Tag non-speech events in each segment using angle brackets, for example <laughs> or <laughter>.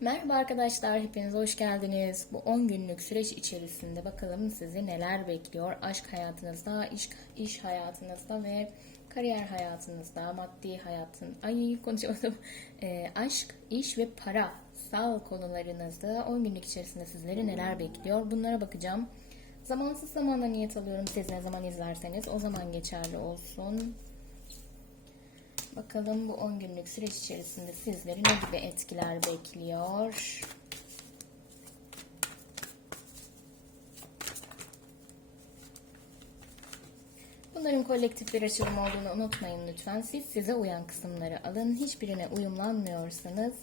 Merhaba arkadaşlar, hepiniz hoş geldiniz. Bu 10 günlük süreç içerisinde bakalım sizi neler bekliyor aşk hayatınızda, iş, iş hayatınızda ve kariyer hayatınızda, maddi hayatın, ay konuşamadım, <laughs> Ee, aşk, iş ve para sağ konularınızda 10 günlük içerisinde sizleri neler bekliyor bunlara bakacağım. Zamansız zamanda niyet alıyorum siz ne zaman izlerseniz o zaman geçerli olsun. Bakalım bu 10 günlük süreç içerisinde sizleri ne gibi etkiler bekliyor? Bunların kolektif bir açılım olduğunu unutmayın lütfen. Siz size uyan kısımları alın. Hiçbirine uyumlanmıyorsanız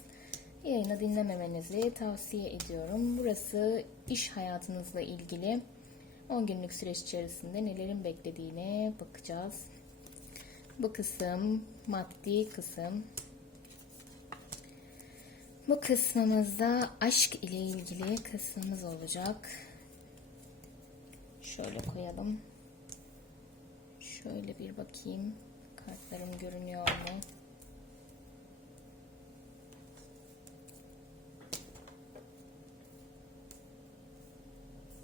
yayını dinlememenizi tavsiye ediyorum. Burası iş hayatınızla ilgili 10 günlük süreç içerisinde nelerin beklediğine bakacağız. Bu kısım maddi kısım. Bu kısmımızda aşk ile ilgili kısmımız olacak. Şöyle koyalım. Şöyle bir bakayım. Kartlarım görünüyor mu?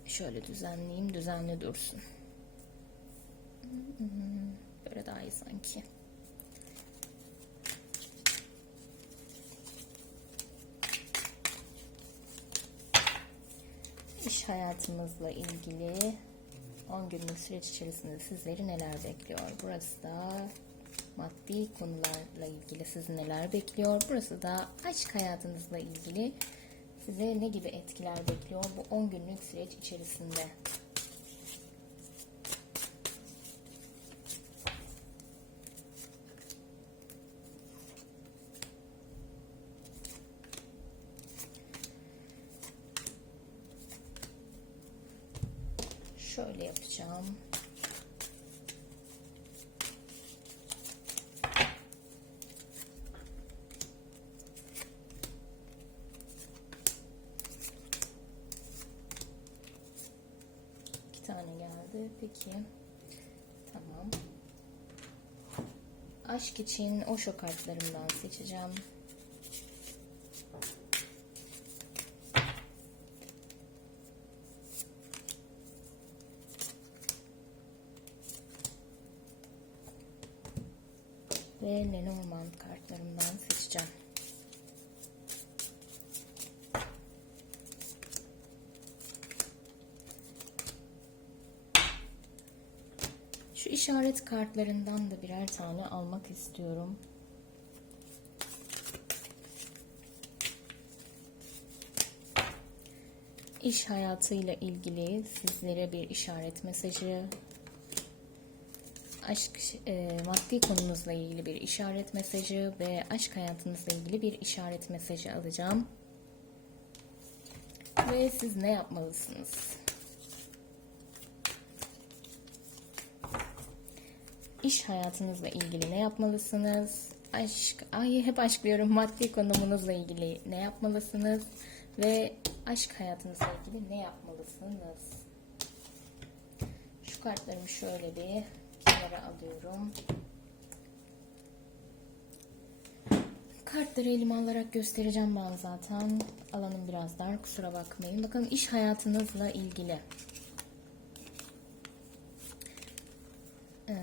Şöyle düzenleyeyim, düzenli dursun. Böyle daha iyi sanki. İş hayatımızla ilgili 10 günlük süreç içerisinde sizleri neler bekliyor? Burası da maddi konularla ilgili sizi neler bekliyor? Burası da aşk hayatınızla ilgili size ne gibi etkiler bekliyor bu 10 günlük süreç içerisinde? Yapacağım. İki tane geldi. Peki. Tamam. Aşk için o şok kartlarımdan seçeceğim. Ve Lenormand kartlarımdan seçeceğim. Şu işaret kartlarından da birer tane almak istiyorum. İş hayatıyla ilgili sizlere bir işaret mesajı aşk e, maddi konunuzla ilgili bir işaret mesajı ve aşk hayatınızla ilgili bir işaret mesajı alacağım. Ve siz ne yapmalısınız? İş hayatınızla ilgili ne yapmalısınız? Aşk, ay hep aşk diyorum. Maddi konumunuzla ilgili ne yapmalısınız? Ve aşk hayatınızla ilgili ne yapmalısınız? Şu kartlarımı şöyle bir kenara alıyorum. Kartları elime alarak göstereceğim ben zaten. Alanım biraz dar kusura bakmayın. Bakalım iş hayatınızla ilgili. Ee,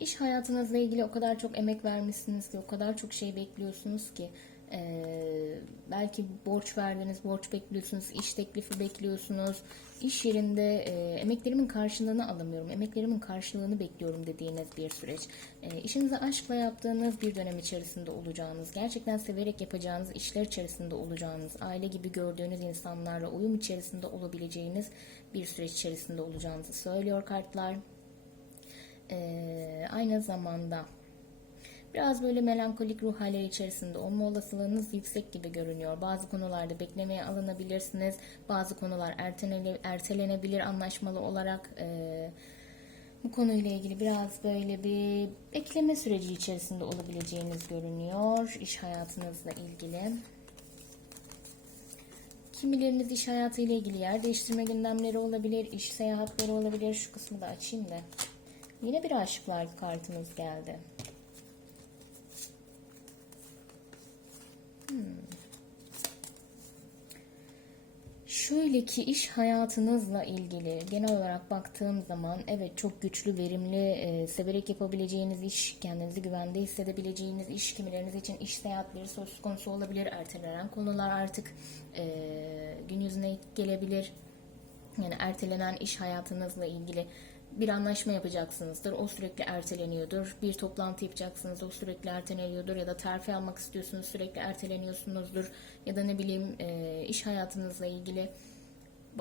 iş hayatınızla ilgili o kadar çok emek vermişsiniz ki, o kadar çok şey bekliyorsunuz ki ee, belki borç verdiniz, borç bekliyorsunuz, iş teklifi bekliyorsunuz. İş yerinde e, emeklerimin karşılığını alamıyorum, emeklerimin karşılığını bekliyorum dediğiniz bir süreç. E, işinizi aşkla yaptığınız bir dönem içerisinde olacağınız, gerçekten severek yapacağınız işler içerisinde olacağınız, aile gibi gördüğünüz insanlarla uyum içerisinde olabileceğiniz bir süreç içerisinde olacağınızı söylüyor kartlar. E, aynı zamanda Biraz böyle melankolik ruh halleri içerisinde olma olasılığınız yüksek gibi görünüyor. Bazı konularda beklemeye alınabilirsiniz. Bazı konular ertelene, ertelenebilir anlaşmalı olarak. Ee, bu konuyla ilgili biraz böyle bir bekleme süreci içerisinde olabileceğiniz görünüyor. İş hayatınızla ilgili. Kimileriniz iş hayatıyla ilgili yer değiştirme gündemleri olabilir, iş seyahatleri olabilir. Şu kısmı da açayım da. Yine bir aşıklar kartımız geldi. Şöyle ki iş hayatınızla ilgili genel olarak baktığım zaman evet çok güçlü, verimli, e, severek yapabileceğiniz iş, kendinizi güvende hissedebileceğiniz iş, kimileriniz için iş seyahatleri söz konusu olabilir, ertelenen konular artık e, gün yüzüne gelebilir. Yani ertelenen iş hayatınızla ilgili bir anlaşma yapacaksınızdır. O sürekli erteleniyordur. Bir toplantı yapacaksınız. O sürekli erteleniyordur. Ya da terfi almak istiyorsunuz. Sürekli erteleniyorsunuzdur. Ya da ne bileyim e, iş hayatınızla ilgili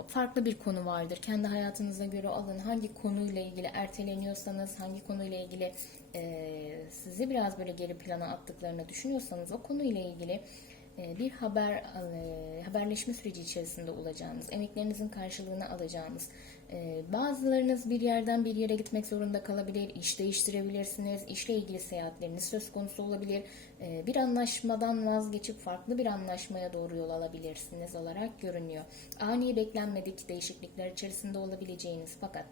farklı bir konu vardır. Kendi hayatınıza göre alın. Hangi konuyla ilgili erteleniyorsanız, hangi konuyla ilgili e, sizi biraz böyle geri plana attıklarını düşünüyorsanız o konuyla ilgili e, bir haber haberleşme süreci içerisinde olacağınız, emeklerinizin karşılığını alacağınız, bazılarınız bir yerden bir yere gitmek zorunda kalabilir, iş değiştirebilirsiniz, işle ilgili seyahatleriniz söz konusu olabilir, E, bir anlaşmadan vazgeçip farklı bir anlaşmaya doğru yol alabilirsiniz olarak görünüyor. Ani beklenmedik değişiklikler içerisinde olabileceğiniz fakat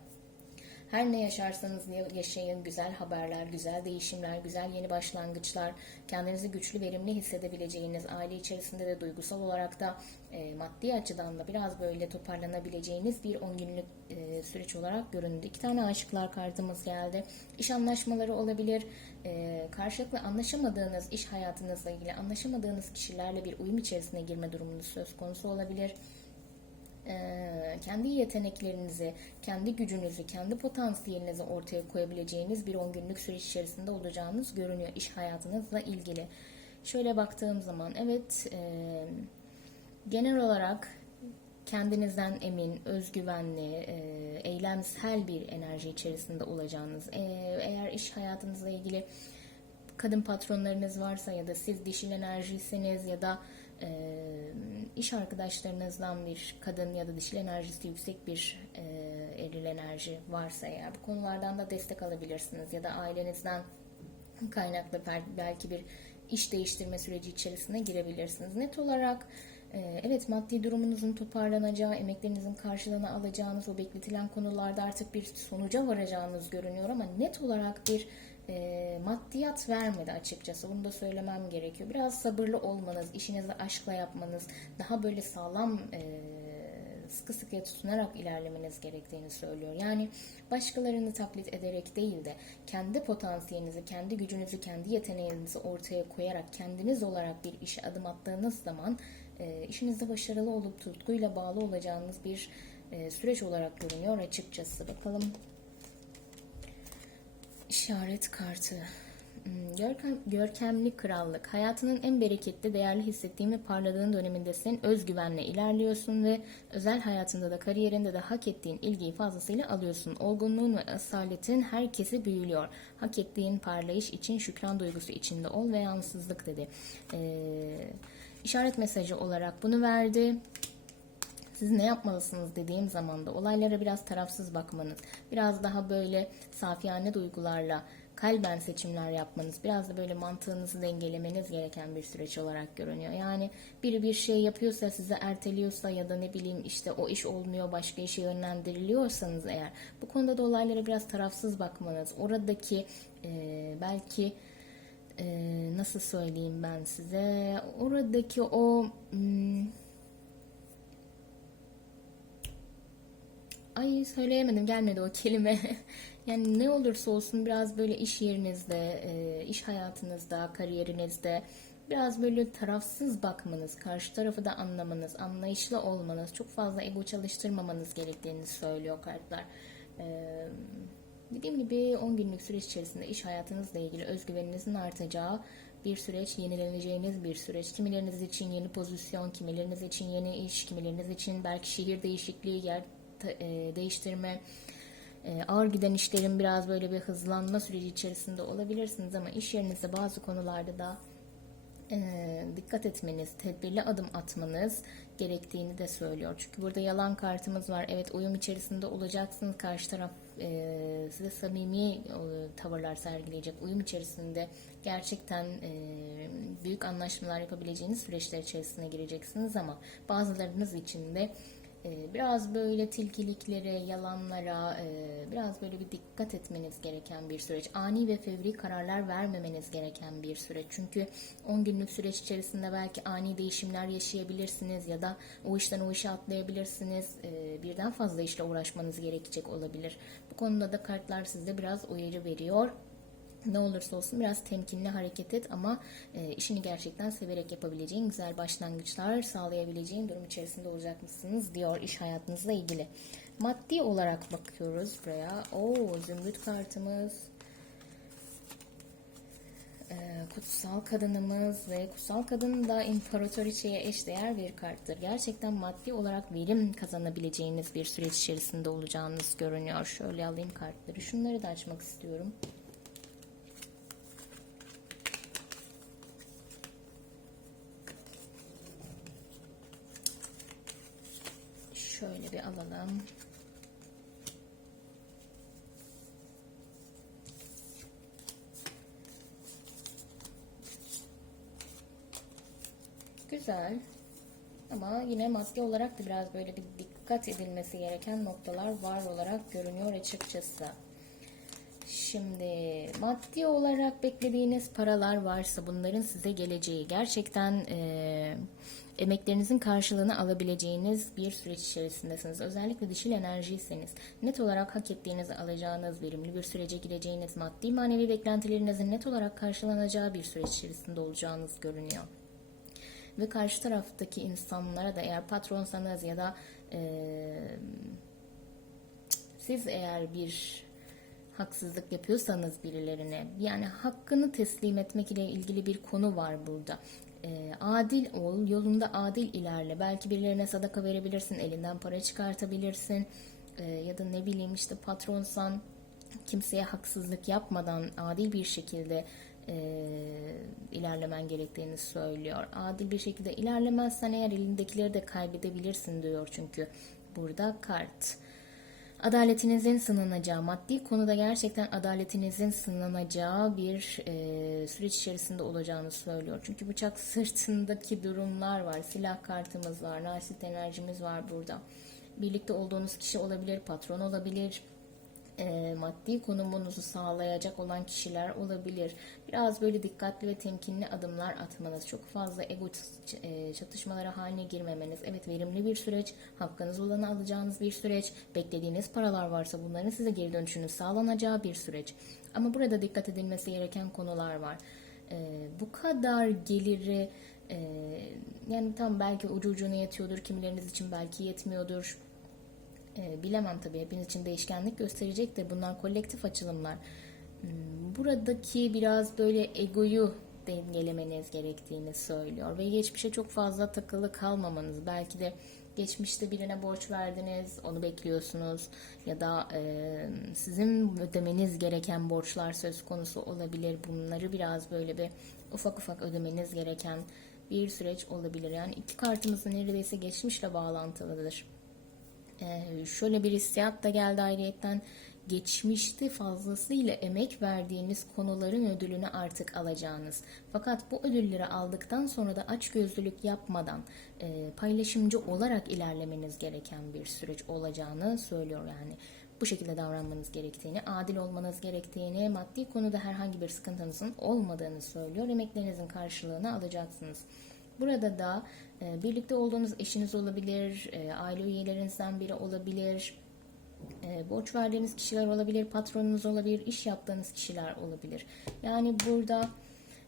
her ne yaşarsanız yaşayın güzel haberler, güzel değişimler, güzel yeni başlangıçlar, kendinizi güçlü, verimli hissedebileceğiniz, aile içerisinde de duygusal olarak da e, maddi açıdan da biraz böyle toparlanabileceğiniz bir 10 günlük e, süreç olarak göründü. İki tane aşıklar kartımız geldi. İş anlaşmaları olabilir. E, karşılıklı anlaşamadığınız iş hayatınızla ilgili anlaşamadığınız kişilerle bir uyum içerisine girme durumunuz söz konusu olabilir kendi yeteneklerinizi, kendi gücünüzü, kendi potansiyelinizi ortaya koyabileceğiniz bir 10 günlük süreç içerisinde olacağınız görünüyor iş hayatınızla ilgili. Şöyle baktığım zaman evet e, genel olarak kendinizden emin, özgüvenli, e, eylemsel bir enerji içerisinde olacağınız, e, eğer iş hayatınızla ilgili kadın patronlarınız varsa ya da siz dişil enerjiyseniz ya da e, iş arkadaşlarınızdan bir kadın ya da dişil enerjisi yüksek bir e, eril enerji varsa eğer bu konulardan da destek alabilirsiniz ya da ailenizden kaynaklı belki bir iş değiştirme süreci içerisine girebilirsiniz. Net olarak e, evet maddi durumunuzun toparlanacağı, emeklerinizin karşılığını alacağınız, o bekletilen konularda artık bir sonuca varacağınız görünüyor ama net olarak bir e, maddiyat vermedi açıkçası. Bunu da söylemem gerekiyor. Biraz sabırlı olmanız, işinizi aşkla yapmanız, daha böyle sağlam e, sıkı sıkıya tutunarak ilerlemeniz gerektiğini söylüyor. Yani başkalarını taklit ederek değil de kendi potansiyelinizi, kendi gücünüzü, kendi yeteneğinizi ortaya koyarak kendiniz olarak bir işe adım attığınız zaman e, işinizde başarılı olup tutkuyla bağlı olacağınız bir e, süreç olarak görünüyor açıkçası. Bakalım İşaret kartı. Hmm, Görkem, görkemli krallık. Hayatının en bereketli, değerli hissettiğin ve parladığın dönemindesin. Özgüvenle ilerliyorsun ve özel hayatında da kariyerinde de hak ettiğin ilgiyi fazlasıyla alıyorsun. Olgunluğun ve asaletin herkesi büyülüyor. Hak ettiğin parlayış için şükran duygusu içinde ol ve yansızlık dedi. Ee, işaret mesajı olarak bunu verdi siz ne yapmalısınız dediğim zaman da olaylara biraz tarafsız bakmanız, biraz daha böyle safiyane duygularla kalben seçimler yapmanız, biraz da böyle mantığınızı dengelemeniz gereken bir süreç olarak görünüyor. Yani biri bir şey yapıyorsa, size erteliyorsa ya da ne bileyim işte o iş olmuyor, başka işe yönlendiriliyorsanız eğer bu konuda da olaylara biraz tarafsız bakmanız, oradaki e, belki e, nasıl söyleyeyim ben size, oradaki o... Hmm, Ay söyleyemedim gelmedi o kelime. <laughs> yani ne olursa olsun biraz böyle iş yerinizde, e, iş hayatınızda, kariyerinizde biraz böyle tarafsız bakmanız, karşı tarafı da anlamanız, anlayışlı olmanız, çok fazla ego çalıştırmamanız gerektiğini söylüyor kartlar. Ee, dediğim gibi 10 günlük süreç içerisinde iş hayatınızla ilgili özgüveninizin artacağı bir süreç, yenileneceğiniz bir süreç. Kimileriniz için yeni pozisyon, kimileriniz için yeni iş, kimileriniz için belki şehir değişikliği, yer e, değiştirme, e, ağır giden işlerin biraz böyle bir hızlanma süreci içerisinde olabilirsiniz ama iş yerinizde bazı konularda da e, dikkat etmeniz, tedbirli adım atmanız gerektiğini de söylüyor. Çünkü burada yalan kartımız var. Evet uyum içerisinde olacaksınız. Karşı taraf e, size samimi e, tavırlar sergileyecek. Uyum içerisinde gerçekten e, büyük anlaşmalar yapabileceğiniz süreçler içerisine gireceksiniz ama bazılarınız için de biraz böyle tilkiliklere, yalanlara e, biraz böyle bir dikkat etmeniz gereken bir süreç. Ani ve fevri kararlar vermemeniz gereken bir süreç. Çünkü 10 günlük süreç içerisinde belki ani değişimler yaşayabilirsiniz ya da o işten o işe atlayabilirsiniz. E, birden fazla işle uğraşmanız gerekecek olabilir. Bu konuda da kartlar size biraz uyarı veriyor. Ne olursa olsun biraz temkinli hareket et ama e, işini gerçekten severek yapabileceğin güzel başlangıçlar sağlayabileceğin durum içerisinde olacak mısınız diyor iş hayatınızla ilgili. Maddi olarak bakıyoruz buraya. Oo zümrüt kartımız. E, kutsal kadınımız ve kutsal kadın da imparatoriçeye eşdeğer bir karttır. Gerçekten maddi olarak verim kazanabileceğiniz bir süreç içerisinde olacağınız görünüyor. Şöyle alayım kartları. Şunları da açmak istiyorum. Şöyle bir alalım. Güzel. Ama yine maddi olarak da biraz böyle bir dikkat edilmesi gereken noktalar var olarak görünüyor açıkçası. Şimdi maddi olarak beklediğiniz paralar varsa bunların size geleceği gerçekten e, emeklerinizin karşılığını alabileceğiniz bir süreç içerisindesiniz. Özellikle dişil enerjiyseniz net olarak hak ettiğinizi alacağınız, verimli bir sürece gireceğiniz, maddi manevi beklentilerinizin net olarak karşılanacağı bir süreç içerisinde olacağınız görünüyor. Ve karşı taraftaki insanlara da eğer patronsanız ya da e, siz eğer bir haksızlık yapıyorsanız birilerine yani hakkını teslim etmek ile ilgili bir konu var burada. E, adil ol, yolunda adil ilerle. Belki birilerine sadaka verebilirsin, elinden para çıkartabilirsin. E, ya da ne bileyim işte patronsan kimseye haksızlık yapmadan adil bir şekilde e, ilerlemen gerektiğini söylüyor. Adil bir şekilde ilerlemezsen eğer elindekileri de kaybedebilirsin diyor çünkü burada kart. Adaletinizin sınanacağı, maddi konuda gerçekten adaletinizin sınanacağı bir e, süreç içerisinde olacağını söylüyor. Çünkü bıçak <laughs> sırtındaki durumlar var, silah kartımız var, narsit enerjimiz var burada. Birlikte olduğunuz kişi olabilir, patron olabilir, e, maddi konumunuzu sağlayacak olan kişiler olabilir. Biraz böyle dikkatli ve temkinli adımlar atmanız, çok fazla ego e, çatışmalara haline girmemeniz. Evet verimli bir süreç, hakkınız olanı alacağınız bir süreç, beklediğiniz paralar varsa bunların size geri dönüşünün sağlanacağı bir süreç. Ama burada dikkat edilmesi gereken konular var. E, bu kadar geliri e, yani tam belki ucu ucuna yetiyordur, kimileriniz için belki yetmiyordur e, bilemem tabii hepiniz için değişkenlik gösterecektir. Bunlar kolektif açılımlar. Hmm, buradaki biraz böyle egoyu dengelemeniz gerektiğini söylüyor ve geçmişe çok fazla takılı kalmamanız belki de geçmişte birine borç verdiniz onu bekliyorsunuz ya da e, sizin ödemeniz gereken borçlar söz konusu olabilir bunları biraz böyle bir ufak ufak ödemeniz gereken bir süreç olabilir yani iki kartımız da neredeyse geçmişle bağlantılıdır ee, şöyle bir hissiyat da geldi ayrıyetten geçmişte fazlasıyla emek verdiğiniz konuların ödülünü artık alacağınız. Fakat bu ödülleri aldıktan sonra da açgözlülük yapmadan e, paylaşımcı olarak ilerlemeniz gereken bir süreç olacağını söylüyor yani. Bu şekilde davranmanız gerektiğini, adil olmanız gerektiğini, maddi konuda herhangi bir sıkıntınızın olmadığını söylüyor. Emeklerinizin karşılığını alacaksınız. Burada da e, birlikte olduğunuz eşiniz olabilir, e, aile üyelerinizden biri olabilir, e, borç verdiğiniz kişiler olabilir, patronunuz olabilir, iş yaptığınız kişiler olabilir. Yani burada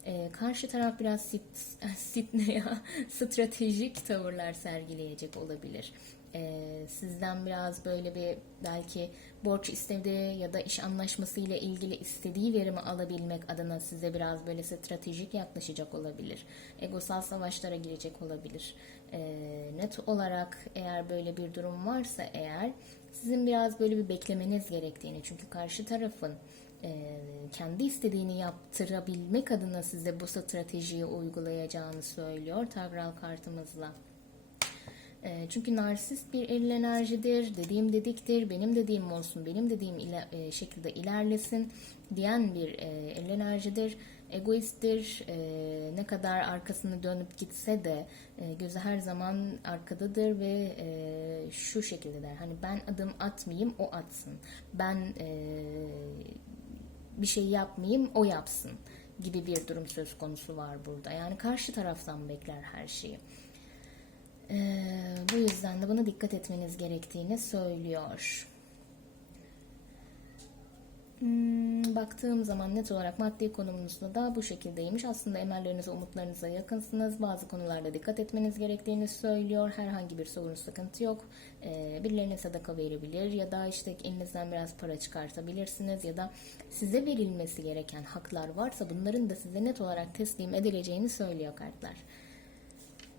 e, karşı taraf biraz sit, <laughs> sit ya, stratejik tavırlar sergileyecek olabilir e, sizden biraz böyle bir belki borç istediği ya da iş anlaşması ile ilgili istediği verimi alabilmek adına size biraz böyle stratejik yaklaşacak olabilir. Egosal savaşlara girecek olabilir. E, net olarak eğer böyle bir durum varsa eğer sizin biraz böyle bir beklemeniz gerektiğini çünkü karşı tarafın e, kendi istediğini yaptırabilmek adına size bu stratejiyi uygulayacağını söylüyor Tavral kartımızla. E, çünkü narsist bir eril enerjidir, dediğim dediktir, benim dediğim olsun, benim dediğim ile, e, şekilde ilerlesin diyen bir e, eril enerjidir. egoisttir. E, ne kadar arkasını dönüp gitse de e, gözü her zaman arkadadır ve e, şu şekilde der. Hani ben adım atmayayım o atsın. Ben e, bir şey yapmayayım o yapsın gibi bir durum söz konusu var burada. Yani karşı taraftan bekler her şeyi. Ee, bu yüzden de buna dikkat etmeniz gerektiğini söylüyor. Hmm, baktığım zaman net olarak maddi konumunuzda da bu şekildeymiş. Aslında emellerinize, umutlarınıza yakınsınız. Bazı konularda dikkat etmeniz gerektiğini söylüyor. Herhangi bir sorun, sıkıntı yok. Ee, birilerine sadaka verebilir ya da işte elinizden biraz para çıkartabilirsiniz ya da size verilmesi gereken haklar varsa bunların da size net olarak teslim edileceğini söylüyor kartlar.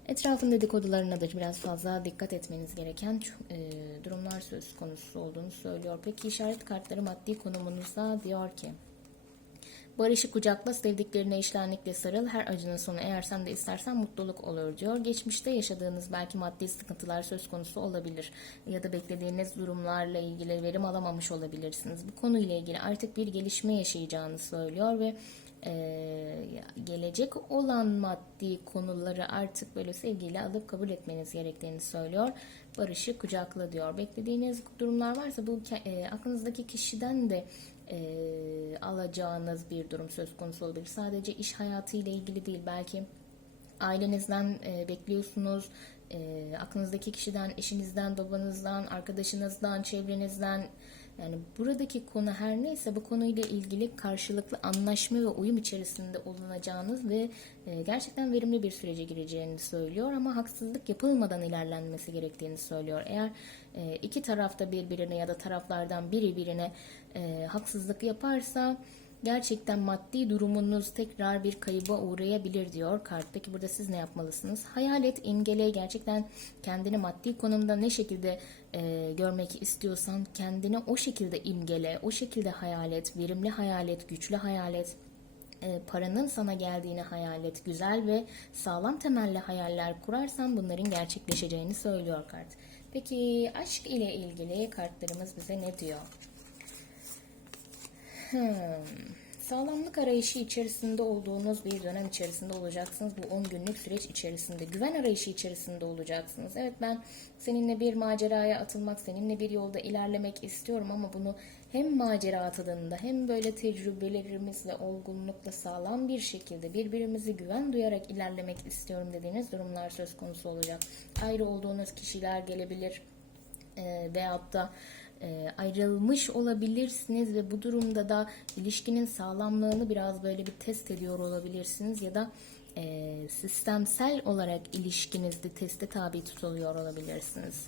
Etrafın dedikodularına da biraz fazla dikkat etmeniz gereken e, durumlar söz konusu olduğunu söylüyor. Peki işaret kartları maddi konumunuzda diyor ki Barışı kucakla, sevdiklerine işlenlikle sarıl. Her acının sonu eğer sen de istersen mutluluk olur diyor. Geçmişte yaşadığınız belki maddi sıkıntılar söz konusu olabilir. Ya da beklediğiniz durumlarla ilgili verim alamamış olabilirsiniz. Bu konuyla ilgili artık bir gelişme yaşayacağını söylüyor ve e, gelecek olan maddi konuları artık böyle sevgiyle alıp kabul etmeniz gerektiğini söylüyor. Barışı kucakla diyor. Beklediğiniz durumlar varsa bu e, aklınızdaki kişiden de e, alacağınız bir durum söz konusu olabilir. Sadece iş hayatı ile ilgili değil. Belki ailenizden bekliyorsunuz. E, aklınızdaki kişiden, eşinizden, babanızdan, arkadaşınızdan, çevrenizden yani buradaki konu her neyse bu konuyla ilgili karşılıklı anlaşma ve uyum içerisinde olunacağınız ve e, gerçekten verimli bir sürece gireceğini söylüyor ama haksızlık yapılmadan ilerlenmesi gerektiğini söylüyor. Eğer e, iki tarafta birbirine ya da taraflardan biri birine e, haksızlık yaparsa gerçekten maddi durumunuz tekrar bir kayıba uğrayabilir diyor kart. Peki burada siz ne yapmalısınız? Hayal et, imgele gerçekten kendini maddi konumda ne şekilde e, görmek istiyorsan kendini o şekilde imgele, o şekilde hayal et, verimli hayal et, güçlü hayal et. E, paranın sana geldiğini hayal et. Güzel ve sağlam temelli hayaller kurarsan bunların gerçekleşeceğini söylüyor kart. Peki aşk ile ilgili kartlarımız bize ne diyor? Hmm. Sağlamlık arayışı içerisinde olduğunuz bir dönem içerisinde olacaksınız. Bu 10 günlük süreç içerisinde. Güven arayışı içerisinde olacaksınız. Evet ben seninle bir maceraya atılmak, seninle bir yolda ilerlemek istiyorum ama bunu hem macera tadında hem böyle tecrübelerimizle, olgunlukla sağlam bir şekilde birbirimizi güven duyarak ilerlemek istiyorum dediğiniz durumlar söz konusu olacak. Ayrı olduğunuz kişiler gelebilir e, veyahut da e, ayrılmış olabilirsiniz ve bu durumda da ilişkinin sağlamlığını biraz böyle bir test ediyor olabilirsiniz ya da e, sistemsel olarak ilişkinizde teste tabi tutuluyor olabilirsiniz.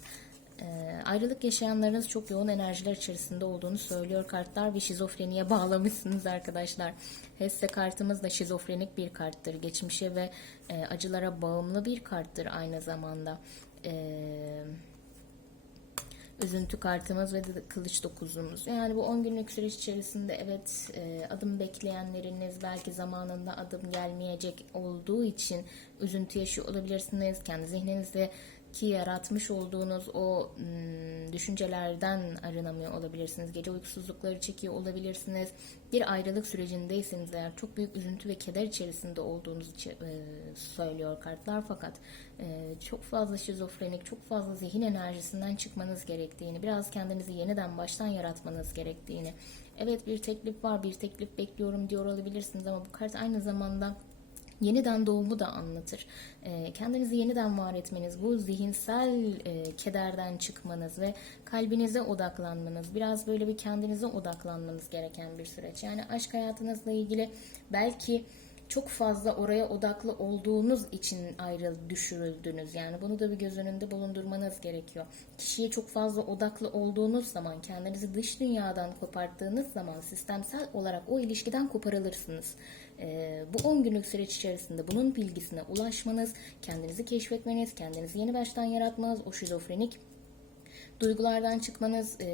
E, ayrılık yaşayanlarınız çok yoğun enerjiler içerisinde olduğunu söylüyor kartlar ve şizofreniye <laughs> bağlamışsınız arkadaşlar. Hesse kartımız da şizofrenik bir karttır. Geçmişe ve e, acılara bağımlı bir karttır aynı zamanda. Eee üzüntü kartımız ve kılıç dokuzumuz. Yani bu 10 günlük süreç içerisinde evet e, adım bekleyenleriniz belki zamanında adım gelmeyecek olduğu için üzüntü yaşıyor olabilirsiniz. Kendi zihninizde ki yaratmış olduğunuz o ım, düşüncelerden arınamıyor olabilirsiniz. Gece uykusuzlukları çekiyor olabilirsiniz. Bir ayrılık sürecindeyseniz eğer çok büyük üzüntü ve keder içerisinde olduğunuz için, e, söylüyor kartlar fakat e, çok fazla şizofrenik, çok fazla zihin enerjisinden çıkmanız gerektiğini, biraz kendinizi yeniden baştan yaratmanız gerektiğini. Evet bir teklif var, bir teklif bekliyorum diyor olabilirsiniz ama bu kart aynı zamanda yeniden doğumu da anlatır. E, kendinizi yeniden var etmeniz, bu zihinsel e, kederden çıkmanız ve kalbinize odaklanmanız, biraz böyle bir kendinize odaklanmanız gereken bir süreç. Yani aşk hayatınızla ilgili belki çok fazla oraya odaklı olduğunuz için ayrıl düşürüldünüz. Yani bunu da bir göz önünde bulundurmanız gerekiyor. Kişiye çok fazla odaklı olduğunuz zaman, kendinizi dış dünyadan koparttığınız zaman sistemsel olarak o ilişkiden koparılırsınız. Ee, bu 10 günlük süreç içerisinde bunun bilgisine ulaşmanız, kendinizi keşfetmeniz, kendinizi yeni baştan yaratmanız, o şizofrenik duygulardan çıkmanız e,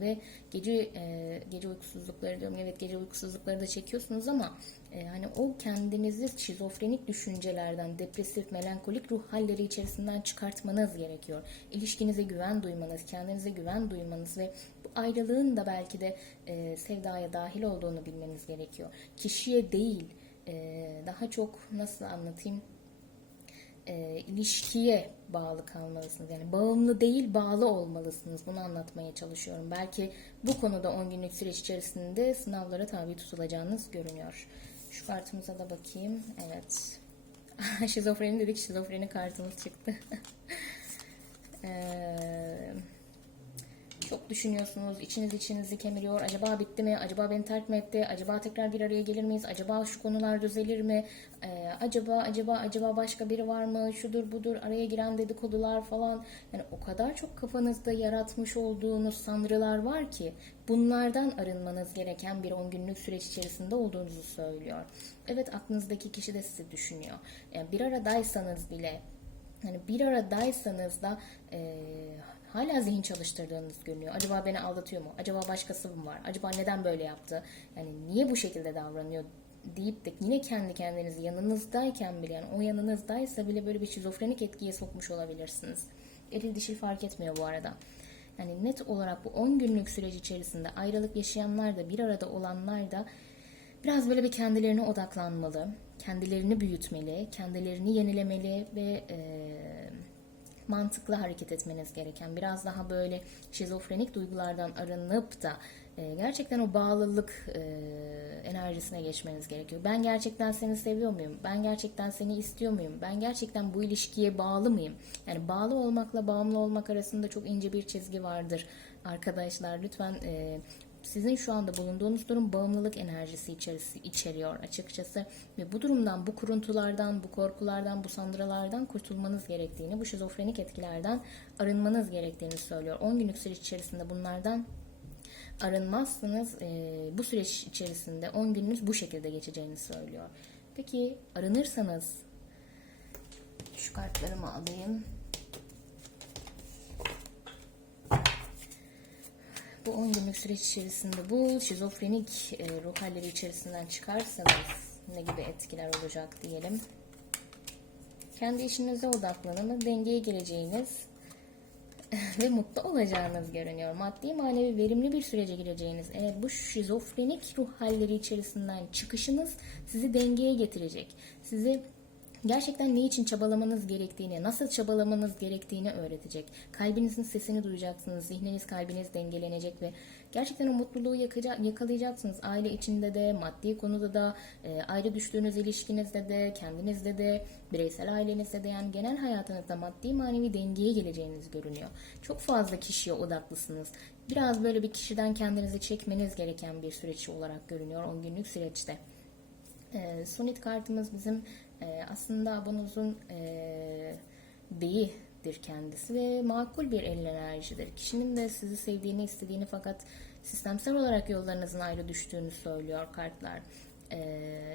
ve gece e, gece uykusuzlukları diyorum evet gece uykusuzlukları da çekiyorsunuz ama e, hani o kendinizi şizofrenik düşüncelerden depresif melankolik ruh halleri içerisinden çıkartmanız gerekiyor. İlişkinize güven duymanız, kendinize güven duymanız ve bu ayrılığın da belki de e, sevdaya dahil olduğunu bilmeniz gerekiyor. Kişiye değil e, daha çok nasıl anlatayım e, ilişkiye bağlı kalmalısınız. Yani bağımlı değil bağlı olmalısınız. Bunu anlatmaya çalışıyorum. Belki bu konuda 10 günlük süreç içerisinde sınavlara tabi tutulacağınız görünüyor. Şu kartımıza da bakayım. Evet. <laughs> Şizofreni dedik. Şizofreni kartımız çıktı. <laughs> Eee çok düşünüyorsunuz, içiniz içinizi kemiriyor. Acaba bitti mi? Acaba beni terk mi etti? Acaba tekrar bir araya gelir miyiz? Acaba şu konular düzelir mi? Ee, acaba acaba acaba başka biri var mı? Şudur budur araya giren dedikodular falan. Yani o kadar çok kafanızda yaratmış olduğunuz sanrılar var ki bunlardan arınmanız gereken bir 10 günlük süreç içerisinde olduğunuzu söylüyor. Evet aklınızdaki kişi de sizi düşünüyor. Yani bir aradaysanız bile Hani bir aradaysanız da e, hala zihin çalıştırdığınız görünüyor. Acaba beni aldatıyor mu? Acaba başkası mı var? Acaba neden böyle yaptı? Yani niye bu şekilde davranıyor? deyip de yine kendi kendinizi yanınızdayken bile yani o yanınızdaysa bile böyle bir şizofrenik etkiye sokmuş olabilirsiniz. Eril dişil fark etmiyor bu arada. Yani net olarak bu 10 günlük süreç içerisinde ayrılık yaşayanlar da bir arada olanlar da biraz böyle bir kendilerine odaklanmalı, kendilerini büyütmeli, kendilerini yenilemeli ve e, mantıklı hareket etmeniz gereken, biraz daha böyle şizofrenik duygulardan arınıp da e, gerçekten o bağlılık e, enerjisine geçmeniz gerekiyor. Ben gerçekten seni seviyor muyum? Ben gerçekten seni istiyor muyum? Ben gerçekten bu ilişkiye bağlı mıyım? Yani bağlı olmakla bağımlı olmak arasında çok ince bir çizgi vardır. Arkadaşlar lütfen e, sizin şu anda bulunduğunuz durum bağımlılık enerjisi içerisi, içeriyor açıkçası. Ve bu durumdan, bu kuruntulardan, bu korkulardan, bu sandralardan kurtulmanız gerektiğini, bu şizofrenik etkilerden arınmanız gerektiğini söylüyor. 10 günlük süreç içerisinde bunlardan arınmazsanız e, bu süreç içerisinde 10 gününüz bu şekilde geçeceğini söylüyor. Peki arınırsanız şu kartlarımı alayım. Bu 10 günlük süreç içerisinde bu şizofrenik e, ruh halleri içerisinden çıkarsanız ne gibi etkiler olacak diyelim. Kendi işinize odaklanın, dengeye geleceğiniz <laughs> ve mutlu olacağınız görünüyor. Maddi manevi verimli bir sürece gireceğiniz. Evet bu şizofrenik ruh halleri içerisinden çıkışınız sizi dengeye getirecek. Sizi gerçekten ne için çabalamanız gerektiğini, nasıl çabalamanız gerektiğini öğretecek. Kalbinizin sesini duyacaksınız, zihniniz, kalbiniz dengelenecek ve gerçekten o mutluluğu yakalayacaksınız. Aile içinde de, maddi konuda da, e, ayrı düştüğünüz ilişkinizde de, kendinizde de, bireysel ailenizde de yani genel hayatınızda maddi manevi dengeye geleceğiniz görünüyor. Çok fazla kişiye odaklısınız. Biraz böyle bir kişiden kendinizi çekmeniz gereken bir süreç olarak görünüyor 10 günlük süreçte. E, Sonit kartımız bizim e, aslında abonuzun e, beyidir kendisi ve makul bir elin enerjidir. Kişinin de sizi sevdiğini, istediğini fakat sistemsel olarak yollarınızın ayrı düştüğünü söylüyor kartlar. E,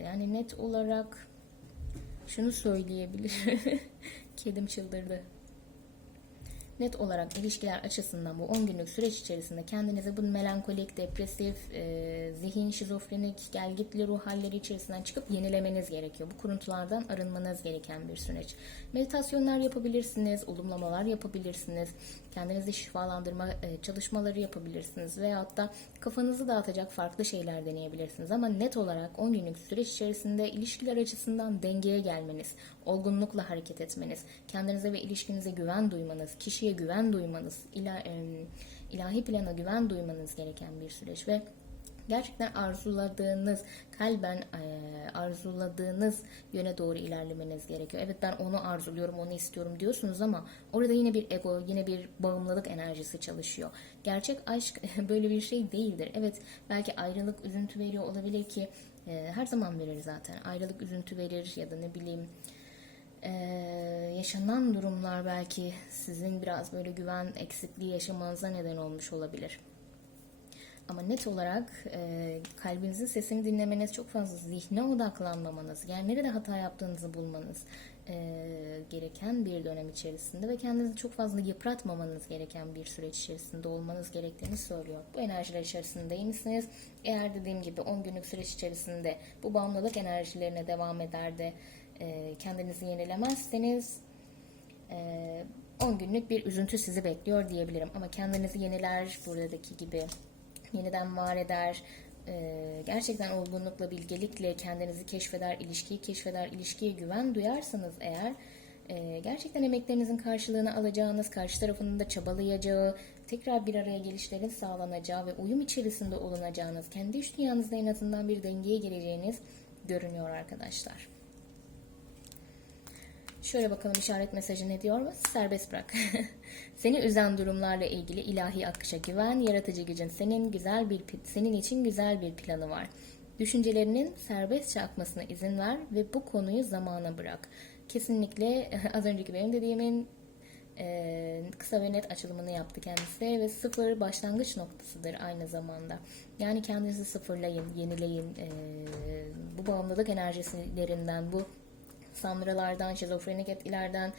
yani net olarak şunu söyleyebilirim. <laughs> Kedim çıldırdı net olarak ilişkiler açısından bu 10 günlük süreç içerisinde kendinize bu melankolik, depresif, e, zihin, şizofrenik, gelgitli ruh halleri içerisinden çıkıp yenilemeniz gerekiyor. Bu kuruntulardan arınmanız gereken bir süreç. Meditasyonlar yapabilirsiniz, olumlamalar yapabilirsiniz, kendinizi şifalandırma e, çalışmaları yapabilirsiniz veyahut da kafanızı dağıtacak farklı şeyler deneyebilirsiniz. Ama net olarak 10 günlük süreç içerisinde ilişkiler açısından dengeye gelmeniz, olgunlukla hareket etmeniz, kendinize ve ilişkinize güven duymanız, kişiye güven duymanız, ila, ilahi plana güven duymanız gereken bir süreç ve gerçekten arzuladığınız, kalben e, arzuladığınız yöne doğru ilerlemeniz gerekiyor. Evet ben onu arzuluyorum, onu istiyorum diyorsunuz ama orada yine bir ego, yine bir bağımlılık enerjisi çalışıyor. Gerçek aşk <laughs> böyle bir şey değildir. Evet belki ayrılık üzüntü veriyor olabilir ki e, her zaman verir zaten. Ayrılık üzüntü verir ya da ne bileyim ee, yaşanan durumlar belki sizin biraz böyle güven eksikliği yaşamanıza neden olmuş olabilir. Ama net olarak e, kalbinizin sesini dinlemeniz, çok fazla zihne odaklanmamanız, yani nerede hata yaptığınızı bulmanız e, gereken bir dönem içerisinde ve kendinizi çok fazla yıpratmamanız gereken bir süreç içerisinde olmanız gerektiğini söylüyor. Bu enerjiler içerisinde iyi misiniz? Eğer dediğim gibi 10 günlük süreç içerisinde bu bağımlılık enerjilerine devam eder de e, kendinizi yenilemezseniz e, 10 günlük bir üzüntü sizi bekliyor diyebilirim. Ama kendinizi yeniler buradaki gibi yeniden var eder, e, gerçekten olgunlukla, bilgelikle kendinizi keşfeder, ilişkiyi keşfeder, ilişkiye güven duyarsanız eğer e, gerçekten emeklerinizin karşılığını alacağınız, karşı tarafının da çabalayacağı, tekrar bir araya gelişlerin sağlanacağı ve uyum içerisinde olunacağınız, kendi iç dünyanızda en azından bir dengeye geleceğiniz görünüyor arkadaşlar. Şöyle bakalım işaret mesajı ne diyor mu? Serbest bırak. <laughs> Seni üzen durumlarla ilgili ilahi akışa güven, yaratıcı gücün senin güzel bir senin için güzel bir planı var. Düşüncelerinin serbestçe akmasına izin ver ve bu konuyu zamana bırak. Kesinlikle <laughs> az önceki benim dediğimin e, kısa ve net açılımını yaptı kendisi ve sıfır başlangıç noktasıdır aynı zamanda. Yani kendinizi sıfırlayın, yenileyin. E, bu bağımlılık enerjilerinden, bu sanrılardan, şizofrenik etkilerden,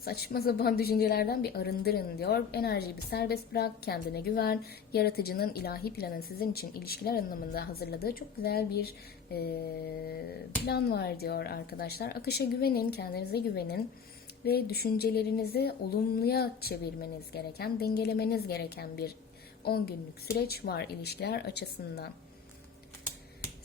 saçma sapan düşüncelerden bir arındırın diyor. Enerjiyi bir serbest bırak, kendine güven. Yaratıcının ilahi planın sizin için ilişkiler anlamında hazırladığı çok güzel bir e, plan var diyor arkadaşlar. Akışa güvenin, kendinize güvenin ve düşüncelerinizi olumluya çevirmeniz gereken, dengelemeniz gereken bir 10 günlük süreç var ilişkiler açısından.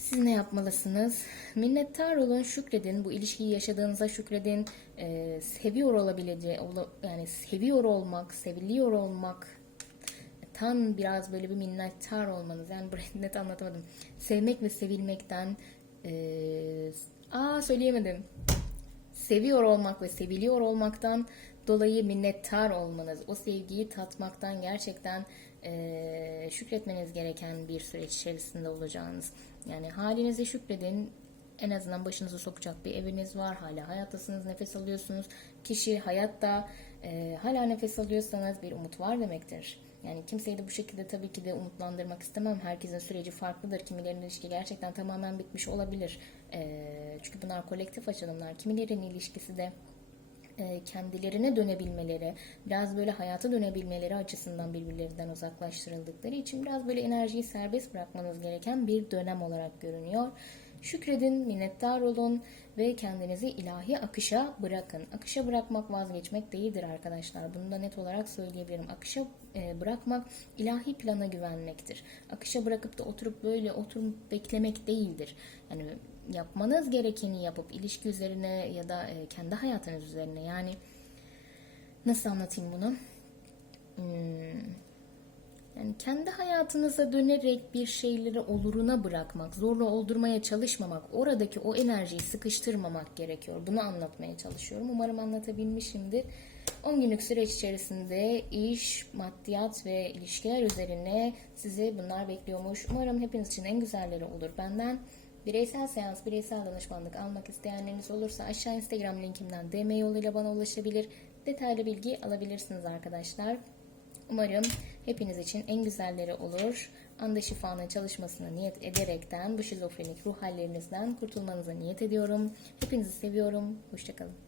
Siz ne yapmalısınız? Minnettar olun, şükredin. Bu ilişkiyi yaşadığınıza şükredin. Ee, seviyor olabileceği, ola- yani seviyor olmak, seviliyor olmak tam biraz böyle bir minnettar olmanız. Yani burayı <laughs> net anlatamadım. Sevmek ve sevilmekten ee, aa söyleyemedim. Seviyor olmak ve seviliyor olmaktan dolayı minnettar olmanız, o sevgiyi tatmaktan gerçekten şükretmeniz gereken bir süreç içerisinde olacağınız. Yani halinize şükredin. En azından başınızı sokacak bir eviniz var. Hala hayattasınız, nefes alıyorsunuz. Kişi hayatta eee, hala nefes alıyorsanız bir umut var demektir. Yani kimseyi de bu şekilde tabii ki de umutlandırmak istemem. Herkesin süreci farklıdır. Kimilerin ilişki gerçekten tamamen bitmiş olabilir. Eee, çünkü bunlar kolektif açılımlar. Kimilerin ilişkisi de e, kendilerine dönebilmeleri, biraz böyle hayata dönebilmeleri açısından birbirlerinden uzaklaştırıldıkları için biraz böyle enerjiyi serbest bırakmanız gereken bir dönem olarak görünüyor. Şükredin, minnettar olun ve kendinizi ilahi akışa bırakın. Akışa bırakmak vazgeçmek değildir arkadaşlar. Bunu da net olarak söyleyebilirim. Akışa e, bırakmak ilahi plana güvenmektir. Akışa bırakıp da oturup böyle oturup beklemek değildir. Yani yapmanız gerekeni yapıp ilişki üzerine ya da e, kendi hayatınız üzerine yani nasıl anlatayım bunu? Hmm, yani kendi hayatınıza dönerek bir şeyleri oluruna bırakmak, zorla oldurmaya çalışmamak, oradaki o enerjiyi sıkıştırmamak gerekiyor. Bunu anlatmaya çalışıyorum. Umarım anlatabilmişimdir. 10 günlük süreç içerisinde iş, maddiyat ve ilişkiler üzerine sizi bunlar bekliyormuş. Umarım hepiniz için en güzelleri olur benden. Bireysel seans, bireysel danışmanlık almak isteyenleriniz olursa aşağı Instagram linkimden DM yoluyla bana ulaşabilir. Detaylı bilgi alabilirsiniz arkadaşlar. Umarım hepiniz için en güzelleri olur. Anda şifanın çalışmasına niyet ederekten bu şizofrenik ruh hallerinizden kurtulmanıza niyet ediyorum. Hepinizi seviyorum. Hoşçakalın.